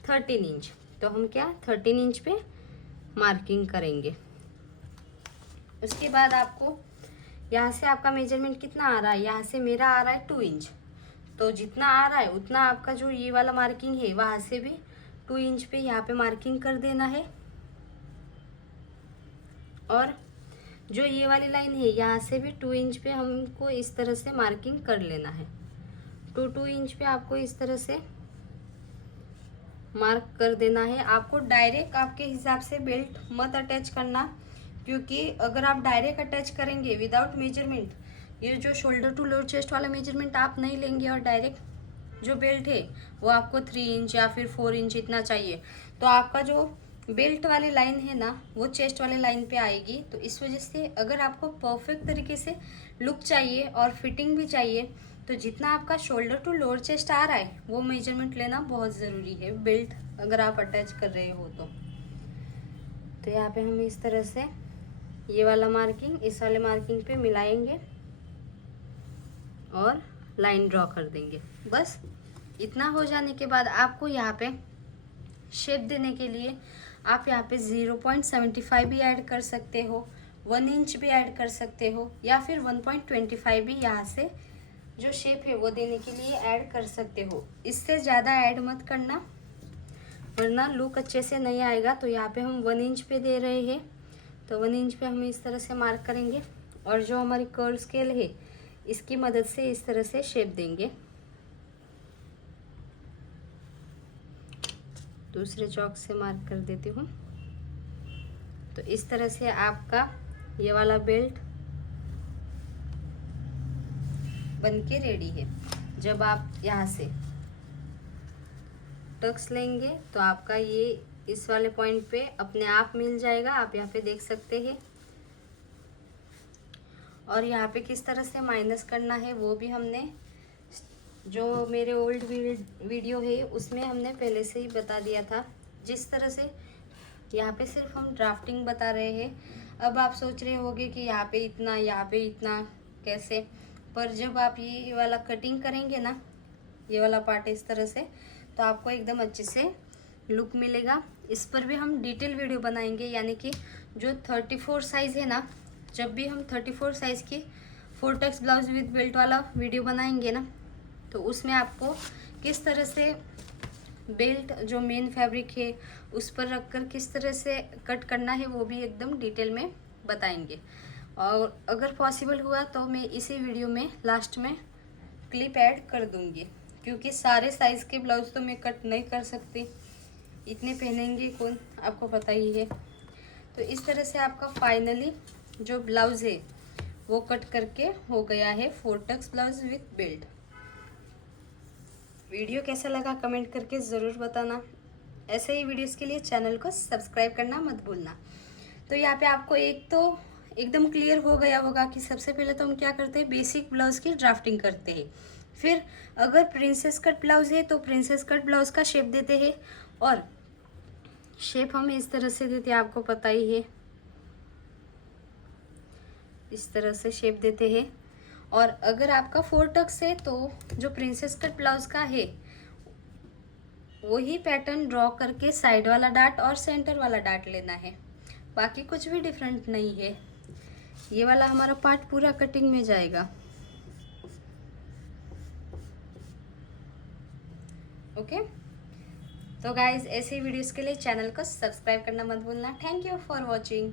13 इंच। तो हम क्या 13 इंच पे मार्किंग करेंगे। उसके बाद आपको यहाँ से आपका मेजरमेंट कितना आ रहा है, यहाँ से मेरा आ रहा है 2 इंच, तो जितना आ रहा है उतना आपका जो ये वाला मार्किंग है वहाँ से भी 2 इंच पे यहाँ पे मार्किंग कर देना है। और जो ये वाली लाइन है यहाँ से भी 2 इंच पे हमको इस तरह से मार्किंग कर लेना है। 2 इंच पे आपको इस तरह से मार्क कर देना है। आपको डायरेक्ट आपके हिसाब से बेल्ट मत अटैच करना, क्योंकि अगर आप डायरेक्ट अटैच करेंगे विदाउट मेजरमेंट, ये जो शोल्डर टू लोअर चेस्ट वाला मेजरमेंट आप नहीं लेंगे और डायरेक्ट जो बेल्ट है वो आपको 3 इंच या फिर 4 इंच इतना चाहिए, तो आपका जो बेल्ट वाली लाइन है ना वो चेस्ट वाले लाइन पे आएगी। तो इस वजह से अगर आपको परफेक्ट तरीके से लुक चाहिए और फिटिंग भी चाहिए, तो जितना आपका शोल्डर टू लोअर चेस्ट आ रहा है वो मेजरमेंट लेना बहुत ज़रूरी है बेल्ट अगर आप अटैच कर रहे हो तो यहाँ पे हम इस तरह से ये वाला मार्किंग इस वाले मार्किंग पे मिलाएंगे और लाइन ड्रॉ कर देंगे। बस इतना हो जाने के बाद आपको यहाँ पे शेप देने के लिए आप यहाँ पे 0.75 भी ऐड कर सकते हो, 1 इंच भी ऐड कर सकते हो, या फिर 1.25 भी यहाँ से जो शेप है वो देने के लिए ऐड कर सकते हो। इससे ज़्यादा ऐड मत करना वरना लुक अच्छे से नहीं आएगा। तो यहाँ पे हम 1 इंच पे दे रहे हैं, तो 1 इंच पे हम इस तरह से मार्क करेंगे और जो हमारी कर्व स्केल है इसकी मदद से इस तरह से शेप देंगे। दूसरे चौक से मार्क कर देती हूँ। तो इस तरह से आपका ये वाला बेल्ट बनके रेडी है। जब आप यहाँ से टक्स लेंगे तो आपका ये इस वाले पॉइंट पे अपने आप मिल जाएगा, आप यहाँ पे देख सकते हैं। और यहाँ पे किस तरह से माइनस करना है वो भी हमने जो मेरे ओल्ड वीडियो है उसमें हमने पहले से ही बता दिया था। जिस तरह से यहाँ पे सिर्फ हम ड्राफ्टिंग बता रहे हैं। अब आप सोच रहे होंगे कि यहाँ पे इतना कैसे, पर जब आप ये वाला कटिंग करेंगे ना, ये वाला पार्ट इस तरह से, तो आपको एकदम अच्छे से लुक मिलेगा। इस पर भी हम डिटेल वीडियो बनाएंगे, यानी कि जो 34 साइज़ है ना, जब भी हम 34 साइज़ की 4 टक्स ब्लाउज विद बेल्ट वाला वीडियो बनाएंगे ना, तो उसमें आपको किस तरह से बेल्ट जो मेन फैब्रिक है उस पर रखकर किस तरह से कट करना है वो भी एकदम डिटेल में बताएंगे। और अगर पॉसिबल हुआ तो मैं इसी वीडियो में लास्ट में क्लिप ऐड कर दूंगी, क्योंकि सारे साइज़ के ब्लाउज तो मैं कट नहीं कर सकती, इतने पहनेंगे कौन, आपको पता ही है। तो इस तरह से आपका फाइनली जो ब्लाउज है वो कट करके हो गया है 4 tucks blouse with belt. Video कैसा लगा कमेंट करके ज़रूर बताना। ऐसे ही वीडियोस के लिए चैनल को सब्सक्राइब करना मत भूलना। तो यहाँ पे आपको एक तो एकदम क्लियर हो गया होगा कि सबसे पहले तो हम क्या करते हैं, बेसिक ब्लाउज की ड्राफ्टिंग करते हैं। फिर अगर प्रिंसेस कट ब्लाउज है तो प्रिंसेस कट ब्लाउज का शेप देते हैं, और शेप हम इस तरह से देते हैं, आपको पता ही है, इस तरह से शेप देते हैं। और अगर आपका 4 टक्स है तो जो प्रिंसेस कट ब्लाउज का है वही पैटर्न ड्रॉ करके साइड वाला डार्ट और सेंटर वाला डार्ट लेना है, बाकी कुछ भी डिफरेंट नहीं है। ये वाला हमारा पार्ट पूरा कटिंग में जाएगा। ओके, तो गाइज ऐसे वीडियोस के लिए चैनल को सब्सक्राइब करना मत भूलना। Thank you for watching.